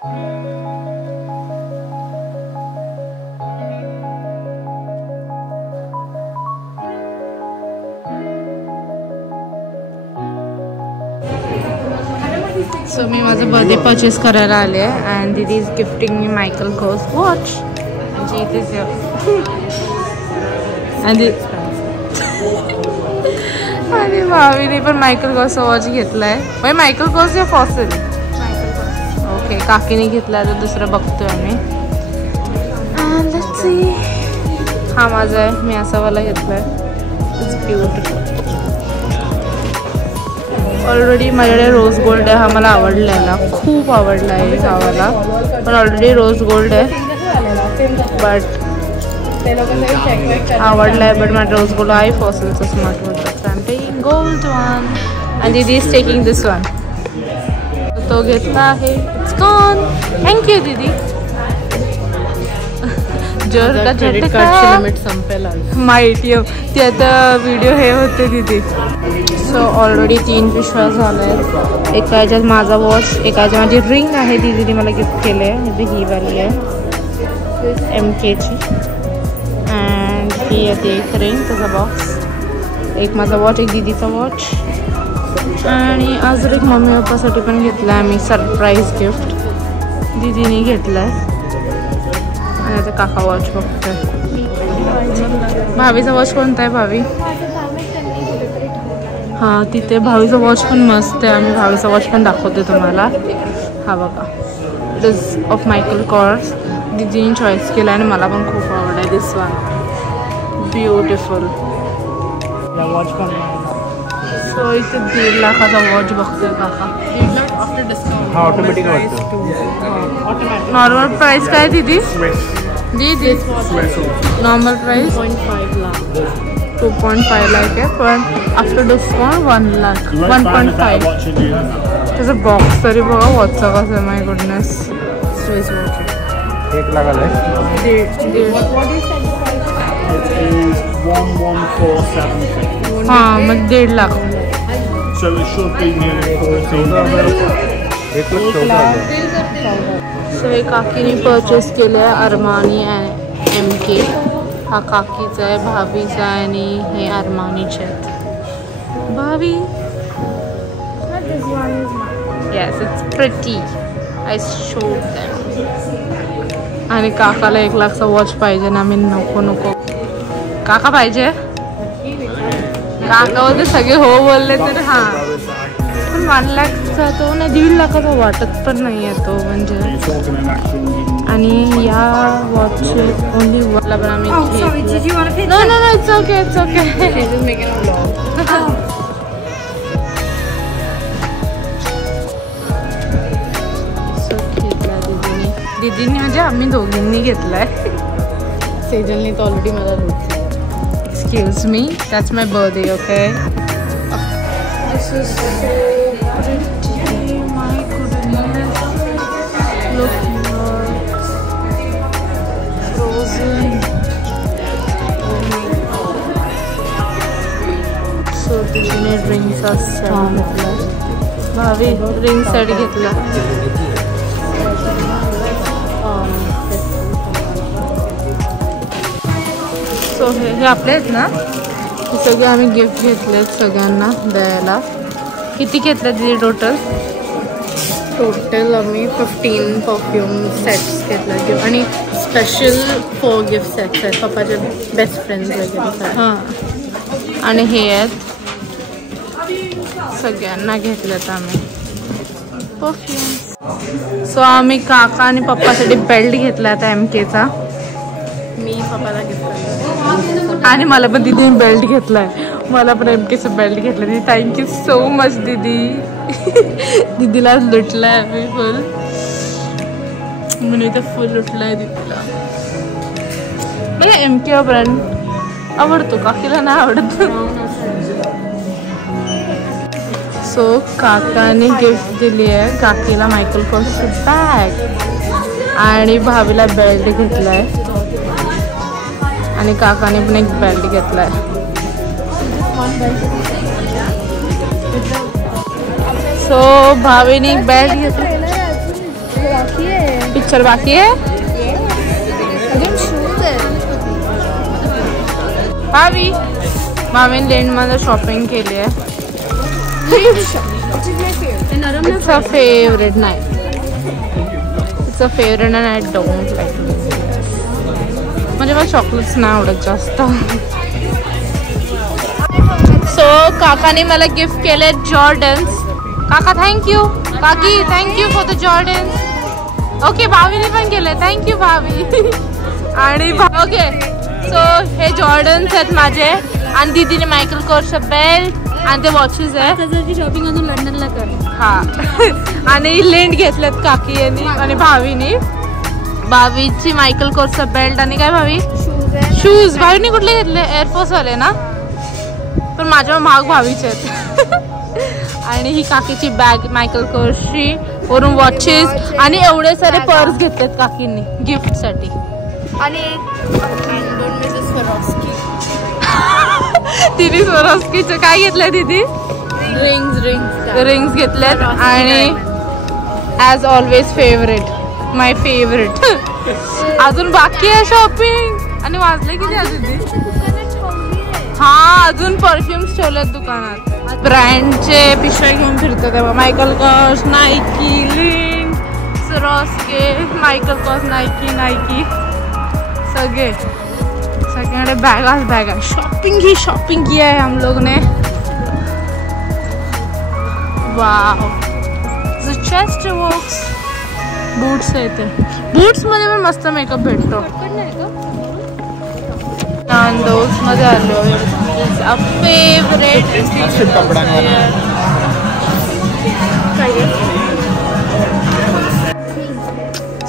So मी माझं birthday purchase करायला आले अँड दीदी is gifting me Michael course watch आणि भावीने पण मायकल कोर्स वॉच घेतलाय. म्हणजे मायकल कोर्स या फॉसिल ओके काकीने घेतला तर दुसरं बघतोय आम्ही. हा माझा आहे मी असावाला घेतलाय. It's beautiful. ऑलरेडी माझ्याकडे रोज गोल्ड आहे. हा मला आवडलेला खूप आवडला आहे गावाला पण ऑलरेडी रोज गोल्ड आहे बट आवडला आहे बट माझा रोज गोल्ड आहे फॉसिलचं smart watch. I am taking gold one and दीदी इज टेकिंग दिस वन. तो घेतला आहे. It's gone. थँक्यू दीदी. जर क्रेडिट कार्डची लिमिट संपेल माय ATM ती आता व्हिडिओ हे होते दीदी. सो ऑलरेडी 3 पिशव्या झाल्या आहेत. एका ह्याच्यात माझा वॉच एका ह्याच्यात माझी रिंग आहे दीदीने मला गिफ्ट केली आहे. म्हणजे ही वाली आहे MKची अँड ही येते एक रिंग त्याचा बॉक्स. एक माझा वॉच एक दीदीचा वॉच आणि आज एक मम्मी पप्पासाठी पण घेतला आहे मी सरप्राईज गिफ्ट दीदीने घेतला आहे. आणि आता काका वॉच बघतोय. भावीचा वॉच कोणता आहे भावी? हां तिथे भावीचा वॉच पण मस्त आहे. आम्ही भावीचा वॉच पण दाखवते तुम्हाला. हा बघा it is of Michael Kors. दीदीने चॉईस केला आणि मला पण खूप आवडला. दिस वन ब्युटिफुल वॉच पण. सो इथे 1.5 लाखाचा वॉच बघतोय काका. 1.5 lakh after discount. Automatic normal price काय दीदी? दीदी नॉर्मल प्राइस 2.5 लाख 2.5 लाख आहे पण आफ्टर डिस्काउंट 1 लाख 1.5. त्याचं बॉक्स तरी बघा वॉचचा कसं आहे. माय गुडनेस. स्विस वॉच 1 लाखाला आहे. 11,476. हां मग 1.5 लाख. सो हे काकीने परचेस केलं आहे अरमानी MK. हा काकीचा आहे भाभीचा आहे आणि हे अरमानीचे आहेत. भाभी yes it's pretty I showed them. आणि काकाला 1 लाखचा वॉच पाहिजे ना. मी नको काका पाहिजे. काका होते सगळे हो बोलले तर हां पण 1 लाखचा तो ना 1.5 लाखाचा वाटत पण नाही आहे तो म्हणजे. आणि या वॉचचे ओनली वॉचला पण आम्ही नो इट्स ओके सो घेतला दीदीने म्हणजे आम्ही दोघींनी घेतलाय. सेजलने तो ऑलरेडी मला घेतला. Excuse me that's my birthday okay. This is so pretty my goodness. Look so तिने रिंगचा सेट घेतला. भावी रिंग सेट घेतला. सो हे आपले आहेत ना हे सगळे आम्ही गिफ्ट घेतलेत सगळ्यांना द्यायला. किती घेतले तिथे टोटल आम्ही 15 परफ्यूम सेट्स घेतले आणि स्पेशल 4 गिफ्ट सेट्स आहेत पप्पाचे बेस्ट फ्रेंड्स वगैरे. हां आणि हे आहेत सगळ्यांना घेतलेत आम्ही परफ्यूम. सो आम्ही काका आणि पप्पासाठी बेल्ट घेतला आता MKचा. मी पप्पाला घेतला आणि मला पण दीदीने बेल्ट घेतलाय. मला पण MKचा बेल्ट घेतला. दीदी थँक्यू सो मच दीदी. दीदीला लुटलाय आम्ही फुल. म्हणून इथं फुल लुटलाय दीदीला. मला MK ब्रँड आवडतो काकीला नाही आवडत. सो काकाने गिफ्ट दिली आहे काकीला मायकल कॉर्सची बॅग आणि भावीला बेल्ट घेतलाय आणि काकाने पण एक बेल्ट घेतलाय. सो भावीने एक बेल्ट घेतला पिक्चर बाकी आहे. भाभी मामीने लेंड मध्ये शॉपिंग केली आहे. It's a favorite night. It's a favorite and I don't like it. म्हणजे मला चॉकलेट्स नाही आवडत जास्त. सो काकाने मला गिफ्ट केले जॉर्डन्स. काका थँक्यू. काकी thank you for the Jordans. Okay भावीने पण केले. थँक्यू भावी. आणि ओके सो हे जॉर्डन्स आहेत माझे आणि दीदीने मायकल कोर्स बेल्ट आणि ते वॉचेस आहे. शॉपिंग अजून लंडनला कर. हा आणि लेंड घेतलेत काकी यांनी आणि भावीने. भावीची मायकल कोर्स बेल्ट आणि काय भावी शूज. भावीने कुठले घेतले एअरफोर्स वाले ना पण माझ्या महाग भावीचे आहेत. आणि ही काकीची बॅग मायकल कोर्सची वरून वॉचेस आणि एवढे सारे पर्स घेतलेत काकींनी गिफ्ट साठी. आणि तिने स्वरास्कीचे काय घेतलंय दीदी. रिंग्स घेतल्यात आणि ॲज ऑलवेज फेवरेट माय फेवरेट. अजून बाकी आहे शॉपिंग आणि वाजले किती अजून. हा अजून परफ्युम्स ठेवलेत दुकानात. ब्रँडचे पिशव्या घेऊन फिरतात तेव्हा. Michael Kors, Nike, Lindt, Swarovski, Michael Kors, Nike सगळे सगळ्याकडे बैग है. शॉपिंग किया है हम लोग ने. Wow chest works. बूट्स आहे ते. बूट्स मध्ये पण मस्त मेकअप भेटतो. नांदोस मध्ये आलो. फेवरेट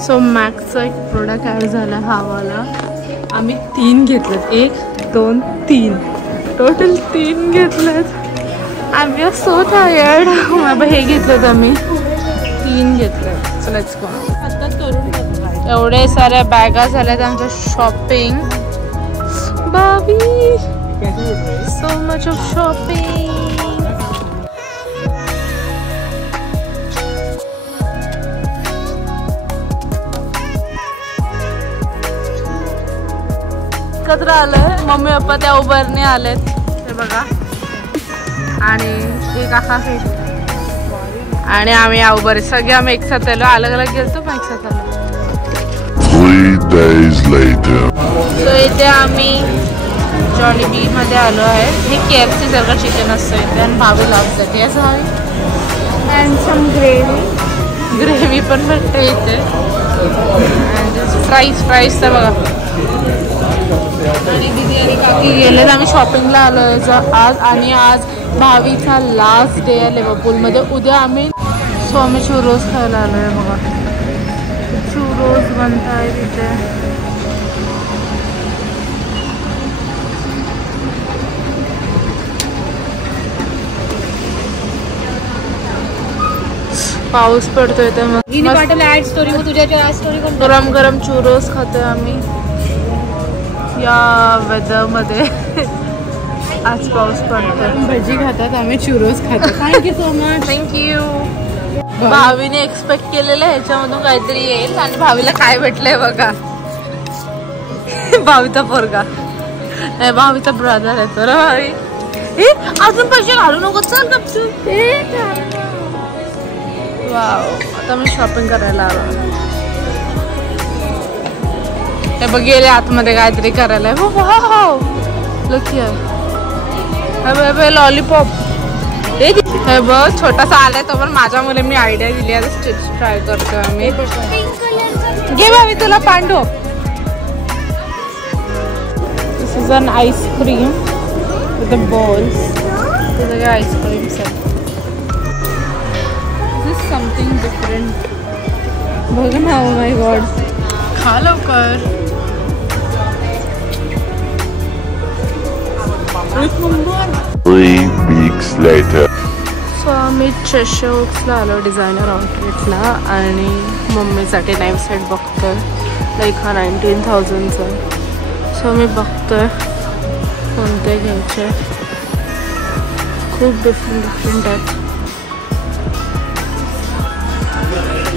सो मॅक्सचा एक प्रोडक्ट ॲड झाला हा वाला. आम्ही 3 घेतलेत. 1 2 3 टोटल 3 घेतलेत. आम्ही सो टायर्ड. हे घेतलेत आम्ही 3 घेतलेत. चला लेट्स गो. एवढे साऱ्या बॅगा झाल्यात आमच्या शॉपिंग. बाबी सो मच ऑफ शॉपिंग. एकत्र आलंय. मम्मी पप्पा त्या उभारने आलेत हे बघा. आणि हे काका हे आणि आम्ही या उभार सगळे आम्ही एकसाथ आलो. अलग अलग गेलतो पण एकसाथ आलो. 3 days later. सो इथे आम्ही जॉलीबी मध्ये आलो आहे. हे KFC सारखं चिकन असतं इथे आणि भावी लावतात असं हवी. अँड सम ग्रेव्ही पण भेटते इथे. फ्राईज तर बघा. आणि दीदी आणि काकी गेलेत. आम्ही शॉपिंगला आलो आज आणि आज भावीचा लास्ट डे आहे लिव्हरपूलमध्ये. उद्या आम्ही आम्ही चुरोज खायला आलो आहे बघा. चुरोज बनत आहे तिथे. पाऊस पडतोय तर गरम गरम चुरोज खातोय आम्ही या वेदर मध्ये. आज पाऊस पडतोय. भजी खातात आम्ही चुरोज खातो. Thank you so much. थँक्यू. भावीने एक्सपेक्ट केलेलं ह्याच्यामधून काहीतरी येईल आणि भावीला काय भेटलंय बघा. भावीचा पोरगा नाही भावीचा ब्रदर आहे. तर अजून पैसे घालू नको. चल गपचूप. वाव आता मी शॉपिंग करायला आलो. हे बघ गेले आतमध्ये काहीतरी करायला. Look here lollipop. हे बघ छोटासा आलाय तो पण माझ्या मुले मी आयडिया दिली आहे. चिप्स ट्राय करतो आम्ही. घे भावी तुला Pandu. This is an ice cream with the balls. ते सगळे आईस्क्रीम्स आहेत. This is something different. बघ ना. Oh my god. खा लवकर. 3 weeks later. सो आम्ही चेशोक्सला आलो डिझायनर आउटलेटला आणि मम्मीसाठी नाईफ सेट बघतोय. लाईक हा 19,000चा. सो मी बघतोय कोणते घ्यायचे. खूप डिफरंट आहेत.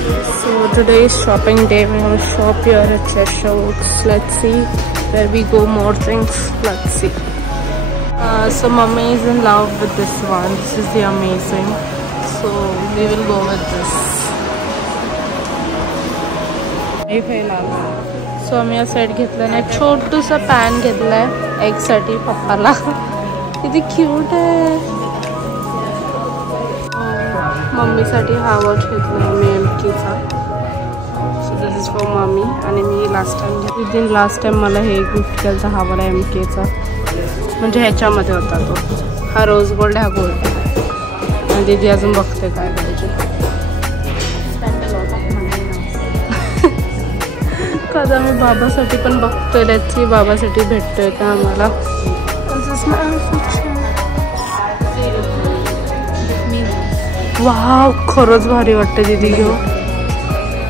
So today is shopping day. We're gonna shop here at Cheshire Oaks. Let's see where we go. More things. Let's see. So mummy is in love with this one. This is the amazing. So we will go with this. So आम्ही हा set घेतला नाही. छोटूसा pan घेतलाय एक साठी पप्पाला. किती cute आहे. मम्मीसाठी हा वॉच घेतला मी MKचा. So this is for mummy. आणि मी लास्ट टाइम मला हे गिफ्ट केलं हा वाला MKचा. म्हणजे ह्याच्यामध्ये होता तो. हा रोज गोल्ड, हा गोल्ड. आणि दीदी अजून बघते काय पाहिजे. कदा मी बाबासाठी पण बघतोय. त्याची बाबासाठी भेटतोय का आम्हाला. वाव, खरंच भारी वाटतं दीदी घेऊ.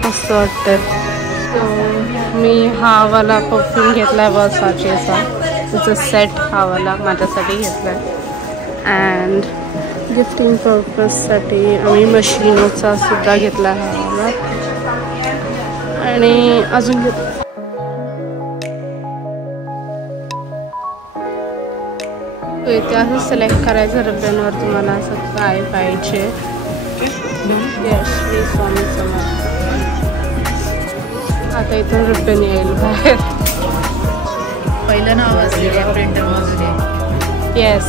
मस्त वाटतं. मी हा वाला परफ्यूम घेतलाय वर्साचेचा. त्याचा सेट हा वाला माझ्यासाठी घेतलाय. अँड गिफ्टिंग पर्पजसाठी आम्ही मशीनोचा सुद्धा घेतला हा वाला. आणि अजून इथे असं सिलेक्ट करायचं रिबनवर तुम्हाला असं काय पाहिजे. श्री स्वामी समर्थ. आता इथून रिबन येईल बाहेर. पहिलं नाव असलेलं आहे प्रिंटरमध्ये. Yes.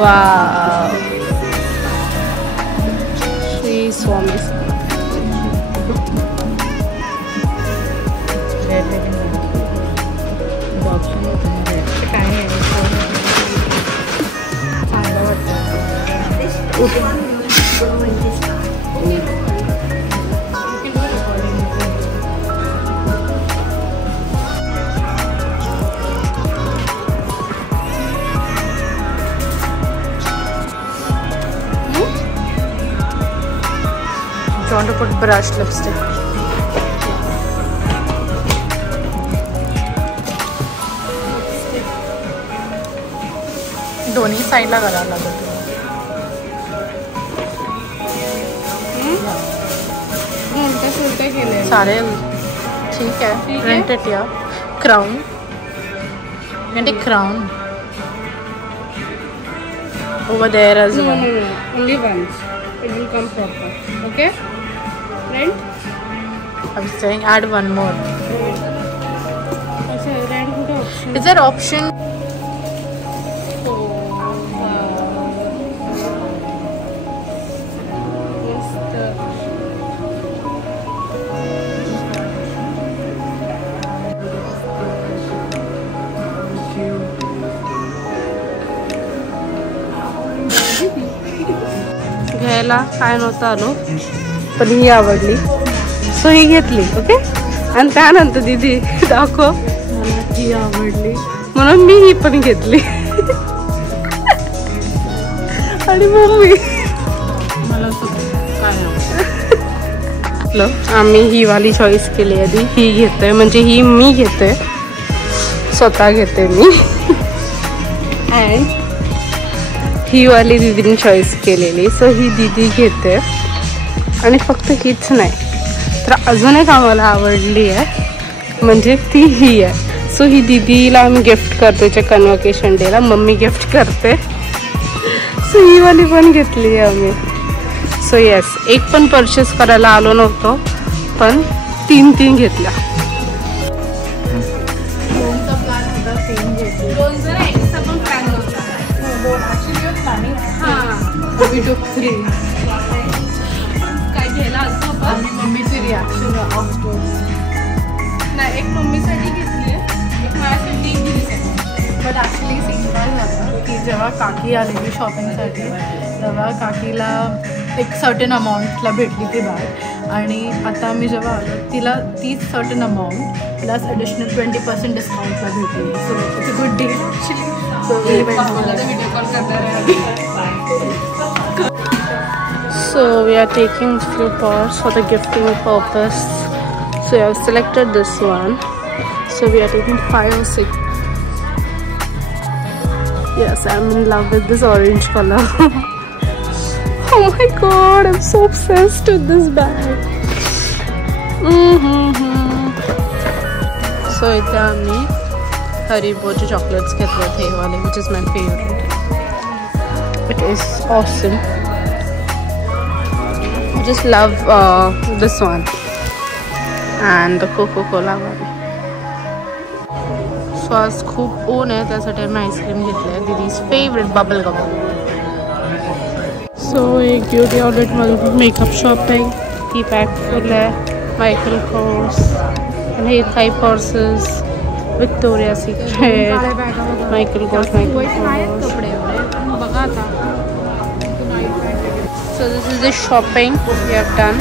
Wow. Shri Swami want to put brush lipstick. दोन्ही साईडला करावं लागत. चालेल. ठीक आहे. प्रिंटेड या crown. Crown over there as well. No. Only once. It will come proper. Okay? Right? I was saying add one more. Is there option? घ्यायला काय नव्हतं आलो पण ही आवडली. सो ही घेतली. ओके. आणि त्यानंतर दीदी दाखव मला ही आवडली म्हणून मी ही पण घेतली. आणि मम्मी मला आम्ही ही वाली चॉईस केली आधी. ही घेतोय म्हणजे ही मी घेते स्वतः घेते मी. अँड ही वाली दीदीने चॉईस केलेली. सो ही दीदी घेते. आणि फक्त हीच नाही तर अजून एक आम्हाला आवडली आहे म्हणजे ती ही आहे. सो ही दीदीला आम्ही गिफ्ट करते च्या कन्व्होकेशन डेला. मम्मी गिफ्ट करते. सो ही वाली पण घेतली आहे आम्ही. सो येस, एक पण परचेस करायला आलो नव्हतो पण तीन घेतल्या. We took 3. काय घ्यायला असतो आणि मम्मीची रिॲक्शन ऑफकोर्स. नाही, एक मम्मीसाठी घेतली आहे, एक माझ्यासाठी घेतली. बट ॲक्च्युली सीन काय झालं की जेव्हा काकी आलेली शॉपिंगसाठी तेव्हा काकीला एक सर्टन अमाऊंटला भेटली ती बॅग. आणि आता मी जेव्हा आलो तिला तीच सर्टन अमाऊंट प्लस ॲडिशनल 20% डिस्काउंटला भेटली. So it's a good deal actually. So video call करणार आहे. So we are taking few parts for the gifting purpose. So I have selected this one. So we are taking 5 or 6. Yes, I'm in love with this orange color. Oh my god, I'm so obsessed with this bag. So इथे आम्ही हरिबोचे chocolates घेतले थे वाले, which is my favorite. It is awesome. I just love this one and the Coca-Cola one. So आज खूप ऊन आहे त्यासाठी आम्ही आईस्क्रीम घेतली आहे. दीदीज फेवरेट बबल गम. सो एक ब्युटी आउटलेट मध्ये मेकअप शॉप आहे. ती पॅक फुल आहे. मायकल कोर्स आणि हे काही purses. Victoria secret, Michael Kors, कपडे बघा आता. So this is the shopping we have done.